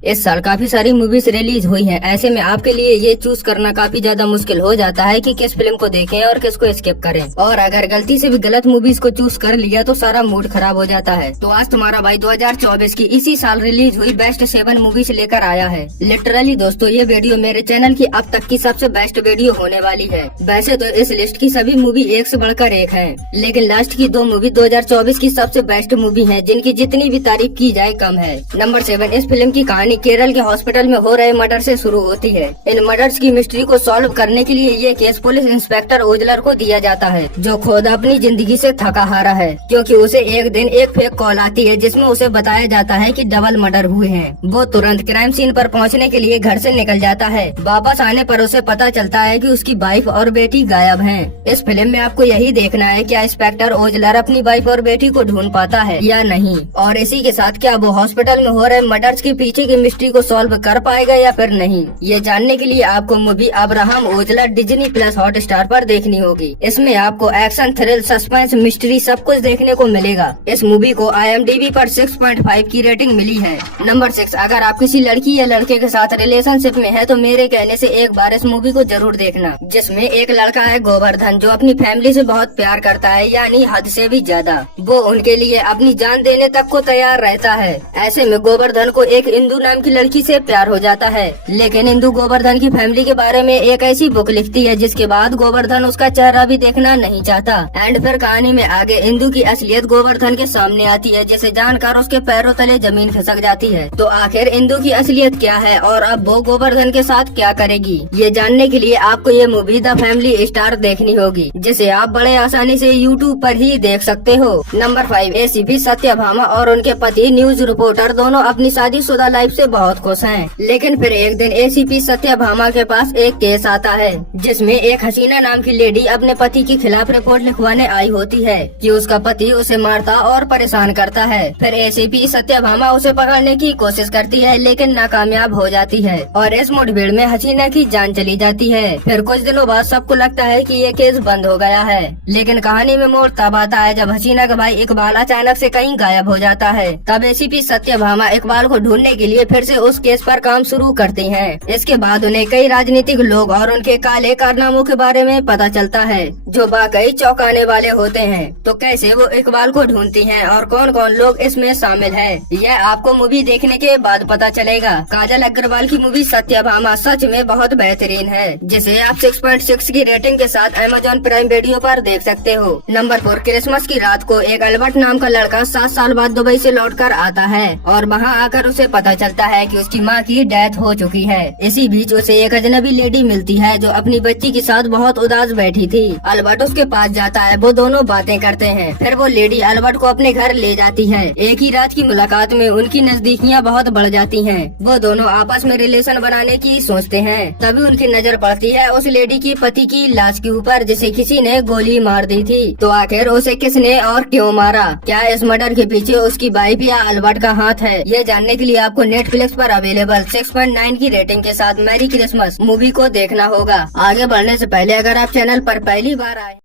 इस साल काफी सारी मूवीज रिलीज हुई हैं। ऐसे में आपके लिए ये चूज करना काफी ज्यादा मुश्किल हो जाता है कि किस फिल्म को देखें और किसको स्किप करें। और अगर गलती से भी गलत मूवीज को चूज कर लिया तो सारा मूड खराब हो जाता है। तो आज तुम्हारा भाई 2024 की इसी साल रिलीज हुई बेस्ट 7 मूवीज लेकर आया है। लिटरली दोस्तों, ये वीडियो मेरे चैनल की अब तक की सबसे बेस्ट वीडियो होने वाली है। वैसे तो इस लिस्ट की सभी मूवी एक से बढ़कर एक है, लेकिन लास्ट की 2 मूवी 2024 की सबसे बेस्ट मूवी है, जिनकी जितनी भी तारीफ की जाए कम है। नंबर 7, इस फिल्म की कहानी केरल के हॉस्पिटल में हो रहे मर्डर से शुरू होती है। इन मर्डर्स की मिस्ट्री को सॉल्व करने के लिए ये केस पुलिस इंस्पेक्टर ओजलर को दिया जाता है, जो खुद अपनी जिंदगी से थका हारा है, क्योंकि उसे एक दिन एक फेक कॉल आती है जिसमें उसे बताया जाता है कि डबल मर्डर हुए हैं। वो तुरंत क्राइम सीन पर पहुंचने के लिए घर से निकल जाता है। वापस आने पर उसे पता चलता है कि उसकी वाइफ और बेटी गायब हैं। इस फिल्म में आपको यही देखना है क्या इंस्पेक्टर ओजलर अपनी वाइफ और बेटी को ढूंढ पाता है या नहीं, और इसी के साथ क्या वो हॉस्पिटल में हो रहे मर्डर्स के पीछे की मिस्ट्री को सॉल्व कर पाएगा या फिर नहीं। ये जानने के लिए आपको movie Abraham Ozler Disney plus Hotstar पर देखनी होगी। इसमें आपको एक्शन, थ्रिल, सस्पेंस, मिस्ट्री सब कुछ देखने को मिलेगा। इस मूवी को IMDb पर 6.5 की रेटिंग मिली है। नंबर 6, अगर आप किसी लड़की या लड़के के साथ रिलेशनशिप में है तो मेरे कहने से एक बार इस मूवी को जरूर देखना, जिसमें एक लड़का है गोवर्धन, जो अपनी फैमिली से बहुत प्यार करता है, यानी हद से भी ज्यादा। वो उनके लिए अपनी जान देने तक को तैयार रहता है। ऐसे में गोवर्धन को एक इंदु नाम की लड़की से प्यार हो जाता है, लेकिन इंदु गोवर्धन की फैमिली के बारे में एक ऐसी बुक लिखती है जिसके बाद गोवर्धन उसका चेहरा भी देखना नहीं चाहता। एंड फिर कहानी में आगे इंदु की असलियत गोवर्धन के सामने आती है, जिसे जानकर उसके पैरों तले जमीन खिसक जाती है। तो आखिर इंदु की असलियत क्या है और अब वो गोवर्धन के साथ क्या करेगी, ये जानने के लिए आपको ये मूवी द फैमिली स्टार देखनी होगी, जिसे आप बड़े आसानी से YouTube पर ही देख सकते हो। नंबर 5, ACP सत्यभामा और उनके पति न्यूज रिपोर्टर दोनों अपनी शादीशुदा लाइफ से बहुत खुश हैं। लेकिन फिर एक दिन ACP सत्यभामा के पास एक केस आता है, जिसमें एक हसीना नाम की लेडी अपने पति के खिलाफ रिपोर्ट लिखवाने आई होती है कि उसका पति उसे मारता और परेशान करता है। फिर ACP सत्यभामा उसे पकड़ने की कोशिश करती है, लेकिन नाकामयाब हो जाती है और इस मुठभेड़ में हसीना की जान चली जाती है। फिर कुछ दिनों बाद सबको लगता है कि ये केस बंद हो गया है, लेकिन कहानी में मोड़ तब आता है जब हसीना का भाई इकबाल अचानक से कहीं गायब हो जाता है। तब ACP सत्यभामा इकबाल को ढूंढने के लिए फिर से उस केस पर काम शुरू करती हैं। इसके बाद उन्हें कई राजनीतिक लोग और उनके काले कारनामों के बारे में पता चलता है, जो वाकई चौंकाने वाले होते हैं। तो कैसे वो इकबाल को ढूंढती हैं और कौन कौन लोग इसमें शामिल है, यह आपको मूवी देखने के बाद पता चलेगा। काजल अग्रवाल की मूवी सत्यभामा सच में बहुत बेहतरीन है, जिसे आप 6.6 की रेटिंग के साथ Amazon प्राइम वीडियो पर देख सकते हो। नंबर 4, क्रिसमस की रात को एक अल्बर्ट नाम का लड़का 7 साल बाद दुबई से लौटकर आता है और वहाँ आकर उसे पता चलता है कि उसकी माँ की डेथ हो चुकी है। इसी बीच उसे एक अजनबी लेडी मिलती है जो अपनी बच्ची के साथ बहुत उदास बैठी थी। अल्बर्ट उसके पास जाता है, वो दोनों बातें करते हैं। फिर वो लेडी अल्बर्ट को अपने घर ले जाती है। एक ही रात की मुलाकात में उनकी नजदीकियाँ बहुत बढ़ जाती हैं। वो दोनों आपस में रिलेशन बनाने की सोचते हैं। तभी उनकी नजर पड़ती है उस लेडी की पति की लाश के ऊपर, जिसे किसी ने गोली मार दी थी। तो आखिर उसे किसने और क्यों मारा, क्या इस मर्डर के पीछे उसकी वाइफ या अल्बर्ट का हाथ है, ये जानने के लिए आपको नेटफ्लिक्स पर अवेलेबल 6.9 की रेटिंग के साथ मैरी क्रिसमस मूवी को देखना होगा। आगे बढ़ने से पहले अगर आप चैनल पर पहली बार आए।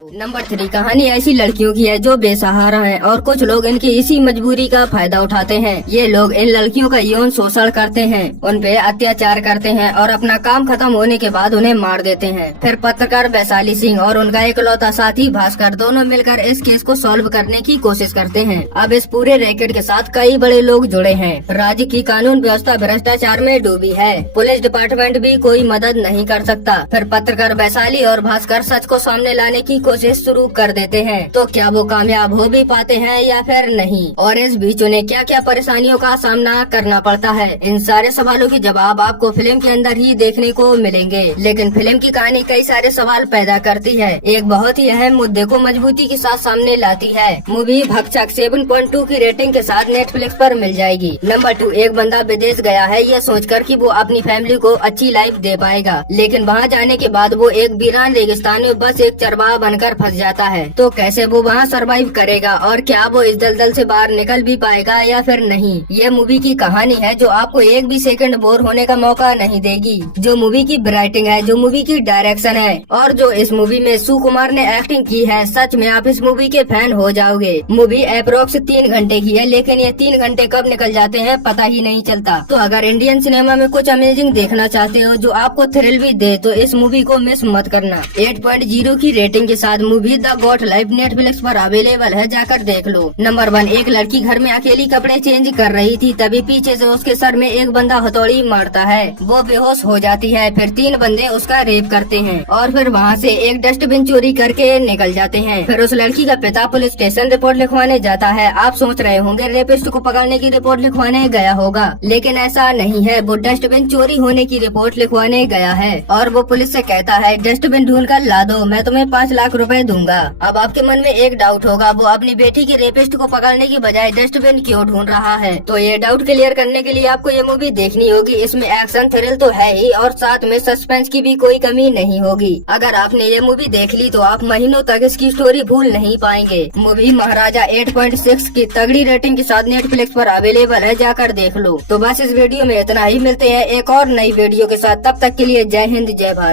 नंबर 3, कहानी ऐसी लड़कियों की है जो बेसहारा हैं और कुछ लोग इनकी इसी मजबूरी का फायदा उठाते हैं। ये लोग इन लड़कियों का यौन शोषण करते हैं, उन पे अत्याचार करते हैं और अपना काम खत्म होने के बाद उन्हें मार देते हैं। फिर पत्रकार वैशाली सिंह और उनका इकलौता साथी भास्कर दोनों मिलकर इस केस को सॉल्व करने की कोशिश करते हैं। अब इस पूरे रैकेट के साथ कई बड़े लोग जुड़े हैं। राज्य की कानून व्यवस्था भ्रष्टाचार में डूबी है, पुलिस डिपार्टमेंट भी कोई मदद नहीं कर सकता। फिर पत्रकार वैशाली और भास्कर सच को सामने लाने की कोशिश शुरू कर देते हैं। तो क्या वो कामयाब हो भी पाते हैं या फिर नहीं, और इस बीच उन्हें क्या क्या परेशानियों का सामना करना पड़ता है, इन सारे सवालों के जवाब आपको फिल्म के अंदर ही देखने को मिलेंगे। लेकिन फिल्म की कहानी कई सारे सवाल पैदा करती है, एक बहुत ही अहम मुद्दे को मजबूती के साथ सामने लाती है। मूवी भक्षक 7.2 की रेटिंग के साथ नेटफ्लिक्स पर मिल जाएगी। नंबर 2, एक बंदा विदेश गया है ये सोचकर कि वो अपनी फैमिली को अच्छी लाइफ दे पाएगा, लेकिन वहाँ जाने के बाद वो एक वीरान रेगिस्तान में बस एक चरवाहा बनकर फंस जाता है। तो कैसे वो वहाँ सरवाइव करेगा और क्या वो इस दलदल से बाहर निकल भी पाएगा या फिर नहीं। ये मूवी की कहानी है जो आपको एक भी सेकंड बोर होने का मौका नहीं देगी। जो मूवी की राइटिंग है, जो मूवी की डायरेक्शन है और जो इस मूवी में सुकुमार ने एक्टिंग की है, सच में आप इस मूवी के फैन हो जाओगे। मूवी अप्रोक्स 3 घंटे की है, लेकिन ये 3 घंटे कब निकल जाते हैं पता ही नहीं चलता। तो अगर इंडियन सिनेमा में कुछ अमेजिंग देखना चाहते हो जो आपको थ्रिल भी दे तो इस मूवी को मिस मत करना। 8.0 की रेटिंग के साथ movie the got life Netflix पर अवेलेबल है, जाकर देख लो। नंबर 1, एक लड़की घर में अकेली कपड़े चेंज कर रही थी, तभी पीछे से उसके सर में एक बंदा हथौड़ी मारता है, वो बेहोश हो जाती है। फिर 3 बंदे उसका रेप करते हैं और फिर वहाँ से एक डस्टबिन चोरी करके निकल जाते हैं। फिर उस लड़की का पिता पुलिस स्टेशन रिपोर्ट लिखवाने जाता है। आप सोच रहे होंगे रेपिस्ट को पकड़ने की रिपोर्ट लिखवाने गया होगा, लेकिन ऐसा नहीं है। वो डस्टबिन चोरी होने की रिपोर्ट लिखवाने गया है और वो पुलिस से कहता है डस्टबिन ढूंढ कर ला दो, मैं तुम्हें 5 लाख रुपए दूंगा। अब आपके मन में एक डाउट होगा, वो अपनी बेटी की रेपिस्ट को पकड़ने की बजाय डस्टबिन क्यों ढूंढ रहा है। तो ये डाउट क्लियर करने के लिए आपको ये मूवी देखनी होगी। इसमें एक्शन थ्रिल तो है ही और साथ में सस्पेंस की भी कोई कमी नहीं होगी। अगर आपने ये मूवी देख ली तो आप महीनों तक इसकी स्टोरी भूल नहीं पाएंगे। मूवी महाराजा 8.6 की तगड़ी रेटिंग के साथ नेटफ्लिक्स पर अवेलेबल है, जाकर देख लो। तो बस इस वीडियो में इतना ही, मिलते हैं एक और नई वीडियो के साथ। तब तक के लिए जय हिंद जय भारत।